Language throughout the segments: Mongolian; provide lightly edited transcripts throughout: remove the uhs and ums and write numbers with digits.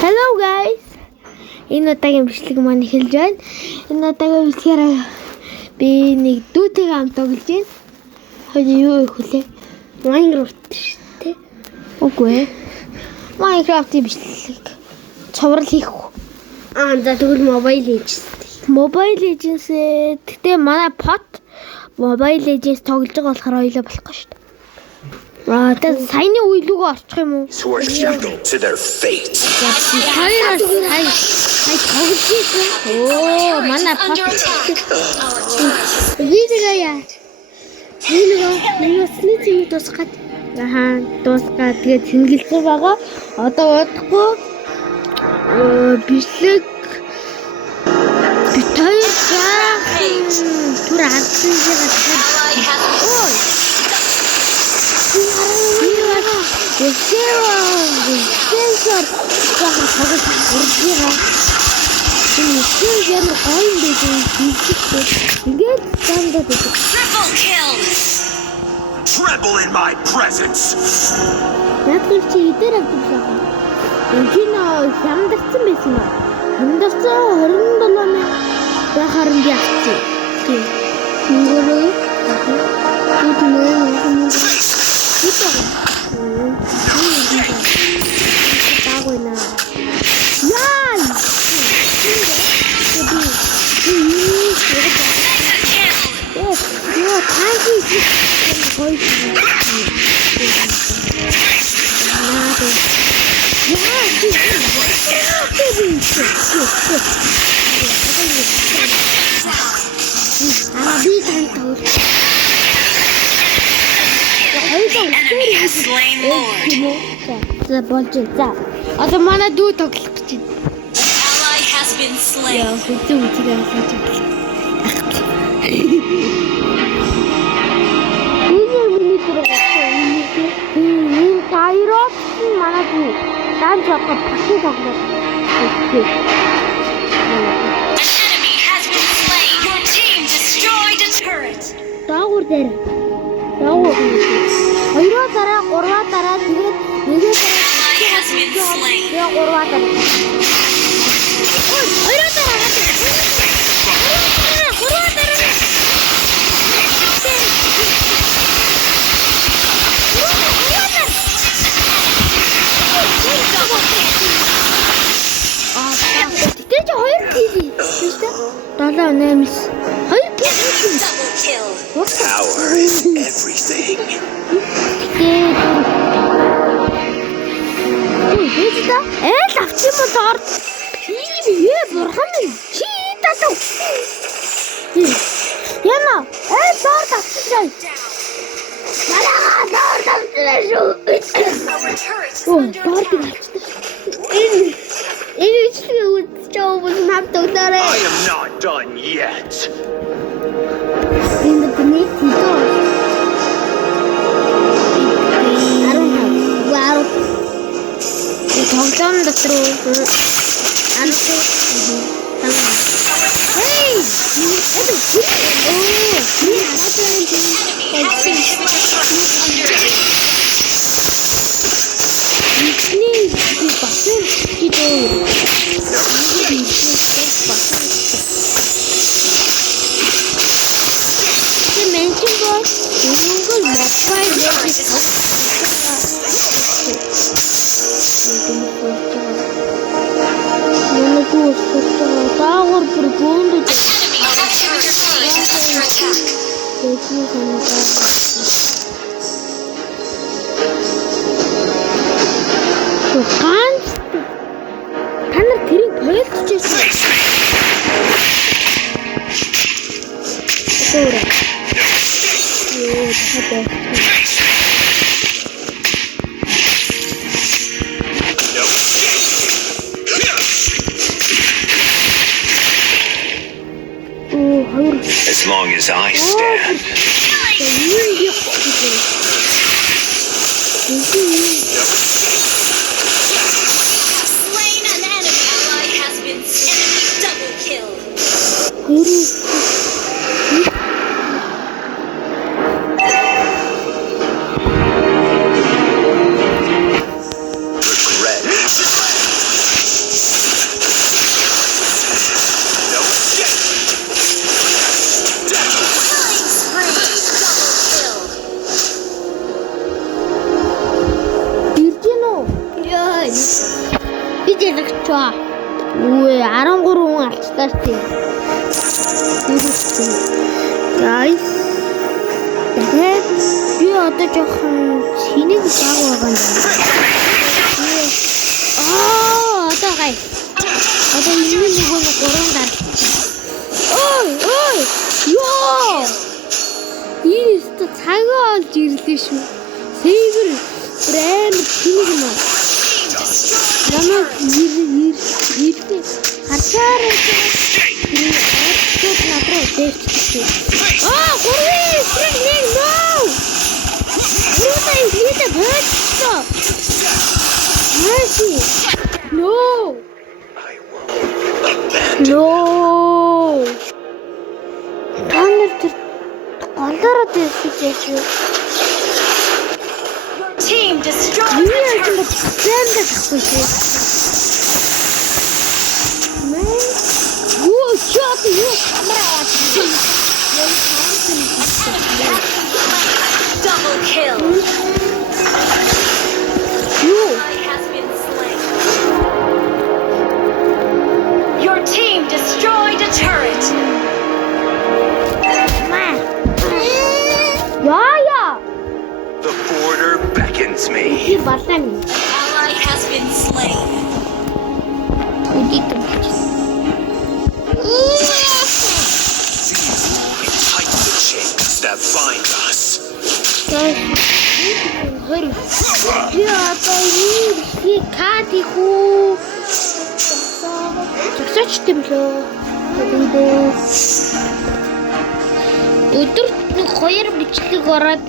Hello guys. Энэ удаагийн бичлэг маань эхэлж байна. Энэ удаагийн бичлэгээр би нэг дүүтэйгээ хамт тоглож байна. Хойно юу их хүлээ? Minecraft шүү дээ. Үгүй ээ. Minecraft-ийн бичлэг. Цоврал хийх. За тэгвэл Mobile Legends. Mobile Legends гэхдээ манай pot Mobile Legends тоглож байгаа болохоор хоёулаа болохгүй шүү дээ. Тэгээд саяны үеилүүгөө орчих юм уу? To their fate. Хайр тоглож ийсэн. Оо, манай pot. Видео яа. Нэг сниц дуусгаад. Дуусгаад тэгээд тэнгэлцээ байгаа. Одоо удахгүй бичлэг битээр түр алдсан зэрэг. Ой. Сенсор жоохон тоглож урдгаа. Энэ сенсор гойн дээр ингээд дандаа гэдэг. Tremble in my presence. Надад чи идээр авчихлаа. Энд хямдарсан байсан юм. Хямдарсан 27-ны байхаар би авчих. Тэнгэрээ. Тагойна. Яа! За болж за. Одоо манай дүү тоглох гэж байна. Ally has been slain. Яа, хүзүү үчигээ асууж байна. Миний энэ тайроо манай дүү дан чака пасу тоглох. Enemy has been slain. Your team destroyed a turret. Даагуур дээр. Даагуур. Хоёроо дараа, гурваа дараа тэгээд нэгээ дараа. Ally has been slain. Яа гурваа дараа. Ой, хоёроо дараа. Гурваа дараа. Тэгэж хоёр кили. Тэстэй. 7-8. Хоёр кили. Double kill. Power is everything. Тэстэй. Авчих юм доор. Ээ бурхан минь. Чи татав. Яна. Доор тавчихсан. Мараа доор тавчихсан шүү. Our turret is Оо, under доор attack. тавчихсан. Энэ үчиг үтчөөс навтагдаарай. I am not done yet. In the beneath the door. I don't know. Wow. Тоглоом дотор уу? Hey! Это Tower profondo. Enemy has your team is under attack. Та нар тэрийг бойлдож байсан. Өөр. Ёо, хатаа. As long as I stand. Slain an enemy. Ally has been enemy double kill. Regret. жилэгчөө. Үгүй 13 хүн алцлаа тийм. Guys. Тэгээд би одоо жоохон синийг баг байгаа юм байна. Одоо гай. Одоо энэ нэг нь 3 дар. Ой. Ёо. Ийст цагаа олж ирлээ шүү. Сэвэр брэм синийг юм. Намайг ирээ. Хачаараа. Тут надруу дээрчтэй. Гурван стриг нөө. Юутай хийдэ бачаа. Маси. No. Танер голоороо дээрсэж юу? Team destroyed. Double kill. Has been slain. Your team destroyed a turret. The border beckons me. Ally has been slain. Tighten the chains that bind us. Өдөрт нэг 2 бичлэг ороод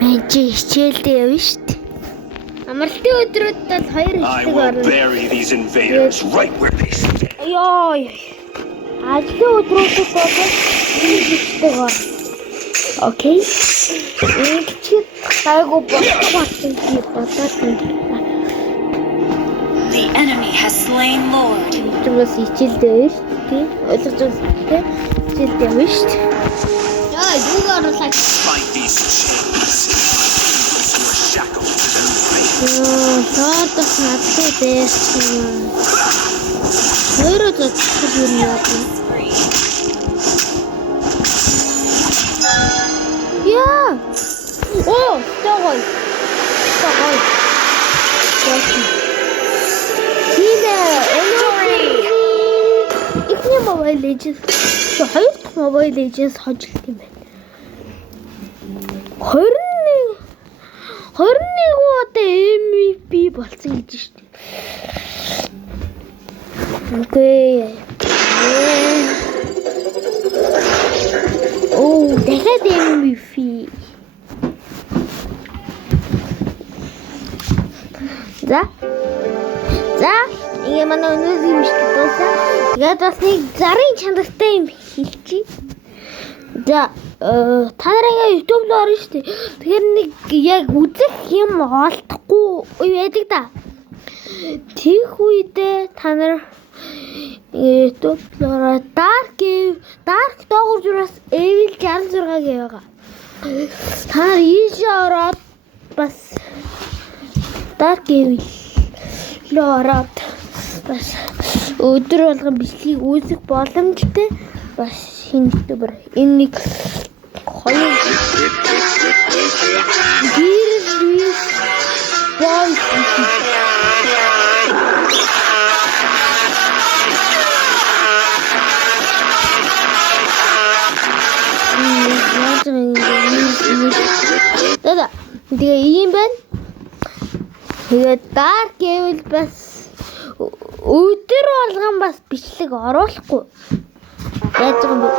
мэнчи хичээлдээ явна шүү дээ. Амралтын өдрүүд бол 2 I бичлэг will орно. bury these invaders right where they stand. Ёо. Ажлын өдрүүдэд бол 1 бичлэг орно. Окей. Нэг чи гайгүй болсон бодоод The enemy has slain Lord. Чимээс хичээлдээ явна шүү дээ. Ойлгож байна. Хичээлдээ явна шүү дээ. Find these chains. Your shackles to their life. Тоодос надтай дээсэн. Өөрөө зөвхөн юм яа. Яа. Тогой. Ихний Mobile Legends. Хоёр дахь Mobile Legends хожлт юм байна. 21 удаа MVP болсон гэж шүү дээ. Окей. Дахиад MVP. За, ийм манай өнөөдөр юм шиг дуусан. Тэгээд бас нэг зарын чанартай юм хэлчихье. За, та нараа YouTube руу орно шүү дээ. Тэгэхээр нэг яг үзэх юм олдохгүй байдаг да. Тэгэх үедээ та нар YouTube руу Dark доогуур зураас Evil 66 гээ байгаа. Та нар ийш ороод бас Dark Evil руу ороод бас өдөр болгон бичлэгийг үзэх боломжтой. Бас шинэ YouTuber энэ нэг хоёр тэгээ ийм байна. Тэгээд Dark Evil бас өдөр болгон бас бичлэг оруулахгүй. Яаж байгаа юм бэ?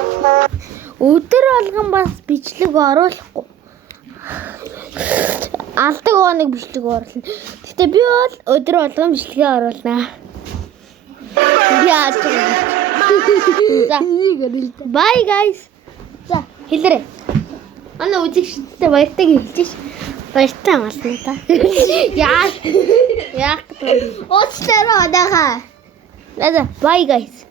Өдөр болгон бас бичлэг оруулахгүй. Алдаг хоног бичлэг оруулна. Гэтэ би бол өдөр болгон бичлэгээ оруулнаа. Яаж вэ? За, bye guys. За, хэлээрэй. Ана үзэгчтэй баяртай хэлж ш. Баяртай мална та. Яах вэ? Уучлаарай одоохоо. За, bye guys.